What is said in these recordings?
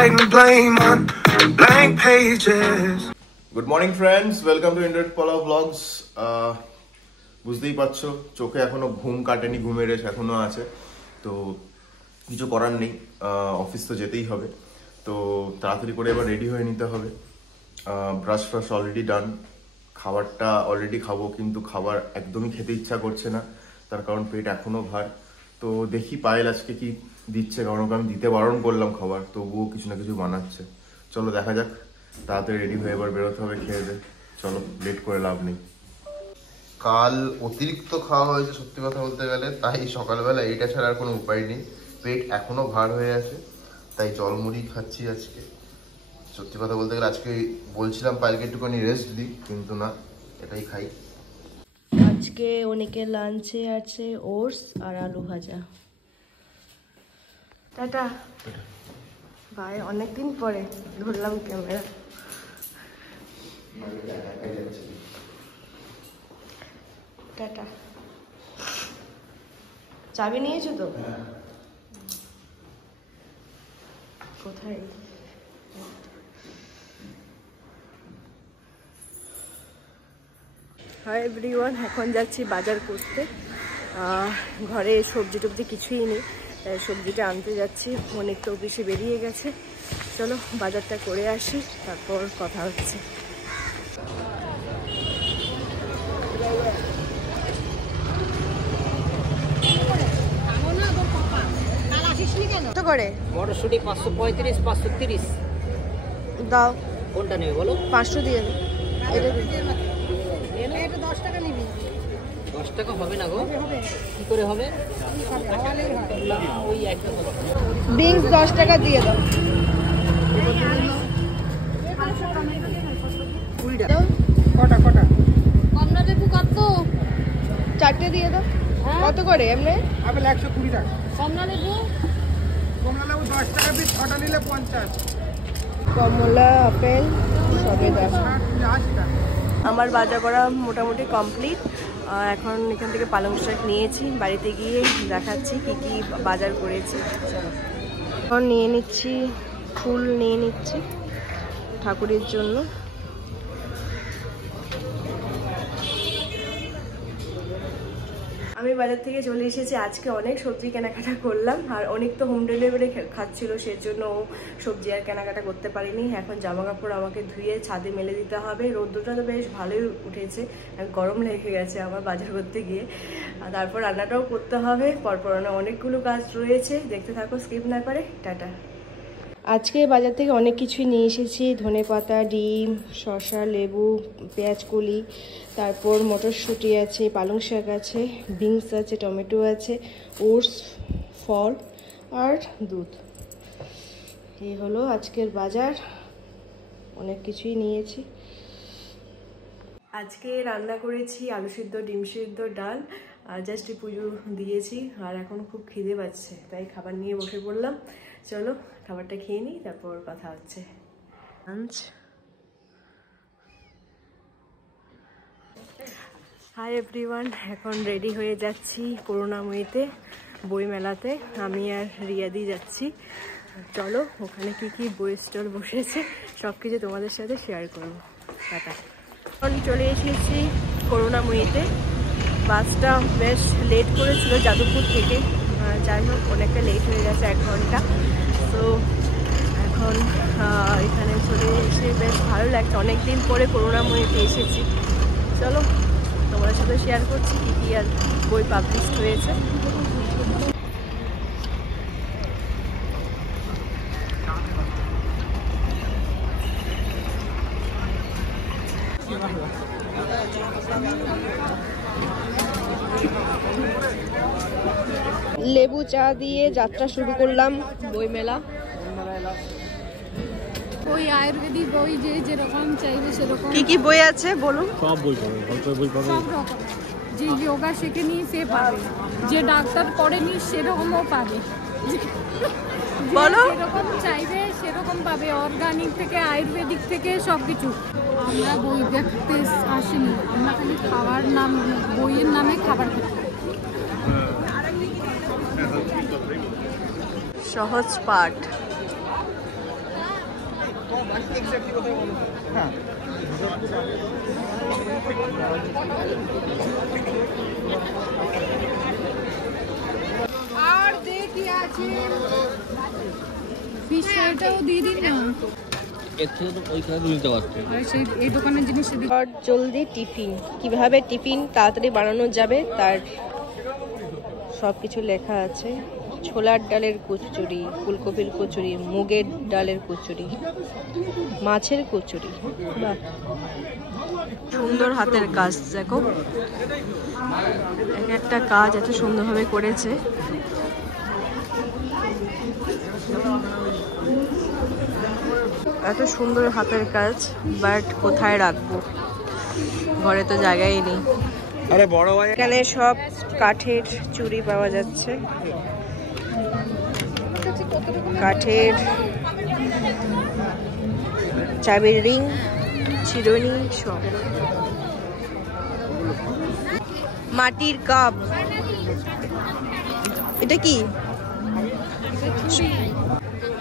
writing blame on blank pages. Good morning friends, welcome to Internet Pala Vlogs. বুঝতেই পারছো চোখে এখনো ঘুম কাটেনি, ঘুমের রেশ এখনো আছে, তো কিছু করার নেই, অফিস তো যেতেই হবে, তো তাড়াতাড়ি করে এবার রেডি হয়ে নিতে হবে। ব্রাশ ফ্রাশ অলরেডি ডান, খাবারটা অলরেডি খাবো, কিন্তু খাবার একদমই খেতে ইচ্ছা করছে না, তার কারণ পেট এখনো ভার। তো দেখি পায়েল আজকে কি দিচ্ছে, কারণ ওকে আমি দিতে বারণ করলাম খাবার, তবুও কিছু না কিছু বানাচ্ছে। চলো দেখা যাক, তাড়াতাড়ি রেডি হয়ে এবার বেরোতে হবে খেয়ে দে। চলো, লেট করে লাভ নেই। কাল অতিরিক্ত খাওয়া হয়েছে সত্যি কথা বলতে গেলে, তাই সকালবেলা এইটা ছাড়া আর কোনো উপায় নেই, পেট এখনো ভার হয়ে আছে, তাই জলমুড়ি খাচ্ছি আজকে। সত্যি কথা বলতে গেলে আজকে বলছিলাম পায়েলকে একটুখানি রেস্ট দিই, কিন্তু না, এটাই খাই। আজকে অনেকের লাঞ্চে আছে ওটস আর আলু ভাজা। টাটা ভাই, অনেকদিন পরে ধরলাম ক্যামেরা। টাটা। চাবি নিয়েছো তো? কোথায়? হাই এভরিওয়ান, এখন যাচ্ছি বাজার করতে। ঘরে সবজি টবজি কিছুই নেই, তাই সবজিটা আনতে যাচ্ছি। অনেক তো অফিসে বেরিয়ে গেছে, চলো বাজারটা করে আসি, তারপর কথা হচ্ছে। কত করে মটরশুঁটি? 535, 530 দাও। কোনটা নেবে বলো? 500 দিয়ে দাও। এটা 10 টাকা নিবি? 10 টাকা হবে না গো। কি করে হবে? ওই একটা বিনস 10 টাকা দিয়ে দাও। কটা কমলা লেবু কত? 4টে দিয়ে দাও। কত করে এমনি? আপেল 120 টাকা। কমলা লেবু 10 টাকা পিস, 6টা নিলে 50। কমলা আপেল সবে দাও। 80 টাকা। আমার বাজার করা মোটামুটি কমপ্লিট। এখন এখান থেকে পালং শাক নিয়েছি, বাড়িতে গিয়ে দেখাচ্ছি কি কি বাজার করেছি। এখন নিয়ে নিচ্ছি ফুল, নিয়ে নিচ্ছি ঠাকুরের জন্য। আমি বাজার থেকে চলে এসেছি। আজকে অনেক সবজি কেনাকাটা করলাম, আর অনেক তো হোম ডেলিভারি খাচ্ছিল, সেজন্য সবজি আর কেনাকাটা করতে পারিনি। এখন জামা কাপড় আমাকে ধুয়ে ছাদে মেলে দিতে হবে। রোদ্দুরটা তো বেশ ভালোই উঠেছে, গরম লেগে গেছে আমার বাজার করতে গিয়ে। আর তারপর রান্নাটাও করতে হবে, পরপর অনেকগুলো কাজ রয়েছে, দেখতে থাকো স্কিপ না করে। টাটা। আজকে বাজার থেকে অনেক কিছুই নিয়ে এসেছি, ধনেপাতা, ডিম, শসা, লেবু, পেঁয়াজ কলি, তারপর মটরশুঁটি আছে, পালং শাক আছে, বিনস আছে, টমেটো আছে, ওটস, ফল আর দুধ। এই হলো আজকের বাজার, অনেক কিছুই নিয়েছি। আজকে রান্না করেছি আলু সিদ্ধ, ডিম সিদ্ধ, ডাল, আর জাস্ট পুজো দিয়েছি। আর এখন খুব খিদে পাচ্ছে, তাই খাবার নিয়ে বসে পড়লাম। চলো খাবারটা খেয়ে নিই, তারপর কথা হচ্ছে। হাই এভরিওয়ান, এখন রেডি হয়ে যাচ্ছি করুণাময়ীতে বইমেলাতে। আমি আর রিয়াদি যাচ্ছি। চলো ওখানে কি কি বই স্টল বসেছে সব কিছু তোমাদের সাথে শেয়ার করবো। টাটা। এখন চলে এসেছি করুণাময়ীতে। বাসটা বেশ লেট করেছিল যাদবপুর থেকে, যাই হোক অনেকটা লেট হয়ে গেছে, 1 ঘন্টা। তো এখন এখানে চলে এসে বেশ ভালো লাগছে, অনেকদিন পরে করুণাময়ীতে এসেছি। চলো তোমাদের সাথে শেয়ার করছি কী কী আর বই পাবলিশ হয়েছে। লেবু চা দিয়ে যাত্রা শুরু করলাম বইমেলা। ওই আয়ুর্বেদিক বই যে যেরকম চাইবে সেরকম। কি কি বই আছে বলুন? সব বই পাবে, গল্পের বই পাবে, সব রকম। যে যোগা শেখেনি সে পাবে, যে ডাক্তার পড়েনি সেরকমও পাবে, বলো। যেরকম চাইবে সেরকম পাবে, অর্গানিক থেকে আয়ুর্বেদিক থেকে সব কিছু। আমরা বই দেখতে আসিনি, আমরা খালি খাবার নাম, বইয়ের নামে খাবার খেতে। সহজ পাঠ। আর দেখি আছে ফিশ ফ্রাইটাও দিয়ে দিন না। আর সেই এই দোকানের জিনিস জলদি টিফিন কিভাবে টিফিন তাড়াতাড়ি বানানো যাবে তার সব কিছু লেখা আছে। ছোলার ডালের কচুরি, ফুলকপির কচুরি, মুগের ডালের কচুরি, মাছের কচুরি। বাহ, সুন্দর হাতের কাজ দেখো, এক একটা কাজ এত সুন্দরভাবে করেছে। এত সুন্দর হাতের কাজ, বাট কোথায় রাখবো, ঘরে তো জায়গাই নেই। আরে বড় ভাই, এখানে সব কাঠের চুড়ি পাওয়া যাচ্ছে, কাঠের চাবির রিং, চিরুনি, সব মাটির কাপ। এটা কি?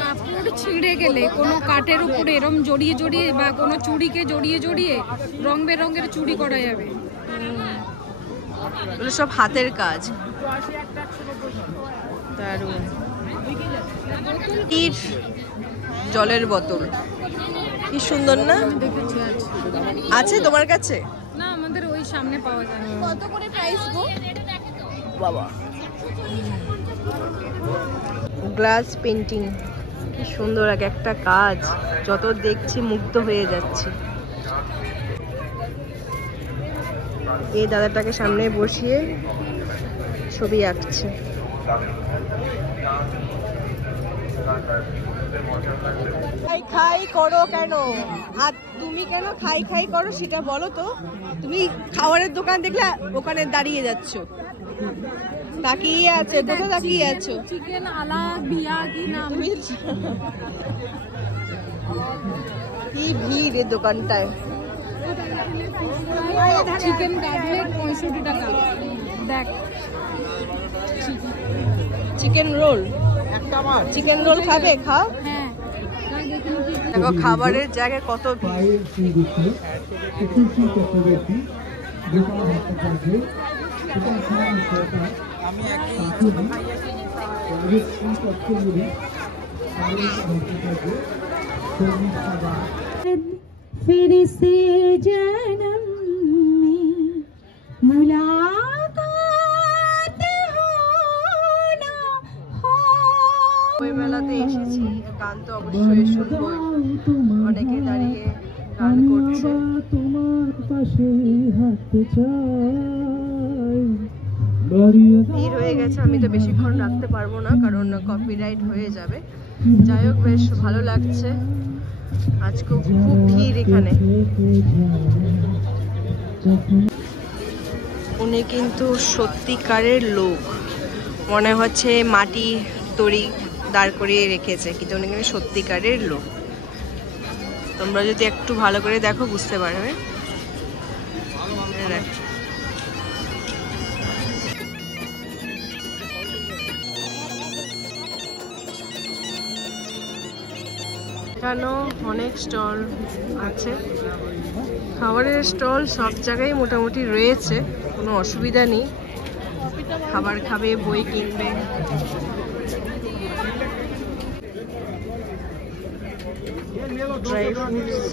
কাপড় ছিঁড়ে গেলে কোনো কাঠের উপরে এরম জড়িয়ে জড়িয়ে বা কোনো চুড়িকে জড়িয়ে জড়িয়ে রং বেরঙের চুড়ি করা যাবে। এগুলো সব হাতের কাজ, দারুণ। জলের বোতল কি সুন্দর না? দেখেছি আছে তোমার কাছে? না, আমাদের ওই সামনে পাওয়া যায়। কত করে প্রাইস গো বাবা? গ্লাস পেন্টিং কি সুন্দর, এক একটা কাজ যত দেখছি মুগ্ধ হয়ে যাচ্ছে। এই দাদাটাকে সামনে বসিয়ে ছবি আঁকছে। খাই খাই করো কেন? আর তুমি কেন খাই খাই করো সেটা বলো তো। তুমি খাবারের দোকান দেখলে ওখানে দাঁড়িয়ে যাচ্ছ, তাকিয়ে আছো, কোথাও তাকিয়ে আছো? চিকেন আলা বিয়া কি নাম? তুমি কি ভিড় এই দোকানটায়। চিকেন কাটলেট 65 টাকা। দেখ চিকেন রোল, চিকেন রোল খাবে? খাও। হ্যাঁ, দেখো খাবারের জায়গায় কত ভিড়। फिर से जन्म में मुलाकात होना हो। ওই মেলাতে এসেছি, গান তো অবশ্যই শুনবো। অনেকে দাঁড়িয়ে গান করছে। ভিড় হয়ে গেছে, আমি তো বেশিক্ষণ রাখতে পারবো না কারণ কপিরাইট হয়ে যাবে। যাই হোক, বেশ ভালো লাগছে আজকে, খুব ভিড় এখানে। উনি কিন্তু সত্যিকারের লোক, মনে হচ্ছে মাটি তৈরি দাঁড় করিয়ে রেখেছে, কিন্তু উনি কিন্তু সত্যিকারের লোক। তোমরা যদি একটু ভালো করে দেখো বুঝতে পারবে। এখানেও অনেক স্টল আছে, খাবারের স্টল সব জায়গায় মোটামুটি রয়েছে, কোনো অসুবিধা নেই। খাবার খাবে, বই কিনবে। Dry fruits.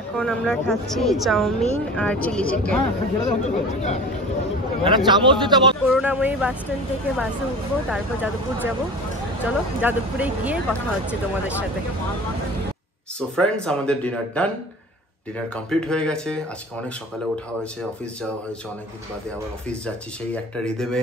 এখন আমরা খাচ্ছি চাউমিন আর চিলি চিকেন। করুণাময়ী বাস স্ট্যান্ড থেকে বাসে উঠবো, তারপর যাদবপুর যাব। চলো যাদবপুরে গিয়ে কথা হচ্ছে তোমাদের সাথে। সো ফ্রেন্ডস, আমাদের ডিনার ডান, ডিনার কমপ্লিট হয়ে গেছে। আজকে অনেক সকালে ওঠা হয়েছে, অফিস যাওয়া হয়েছে, অনেকদিন বাদে আবার অফিস যাচ্ছি, সেই একটা রিদেমে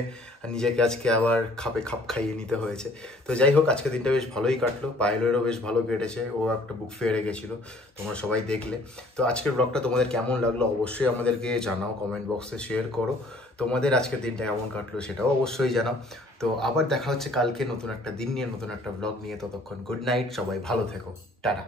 নিজেকে আজকে আবার খাপ খাইয়ে নিতে হয়েছে। তো যাই হোক, আজকে দিনটা বেশ ভালোই কাটলো, পায়েলেরও বেশ ভালো কেটেছে, ও একটা বুক ফেয়ারে গেছিলো, তোমরা সবাই দেখলে। তো আজকের ব্লগটা তোমাদের কেমন লাগলো অবশ্যই আমাদেরকে জানাও, কমেন্ট বক্সে শেয়ার করো। তোমাদের আজকের দিনটা কেমন কাটলো সেটাও অবশ্যই জানাও। তো আবার দেখা হচ্ছে কালকে নতুন একটা দিন নিয়ে, নতুন একটা ব্লগ নিয়ে। ততক্ষণ গুড নাইট, সবাই ভালো থেকো, টাটা।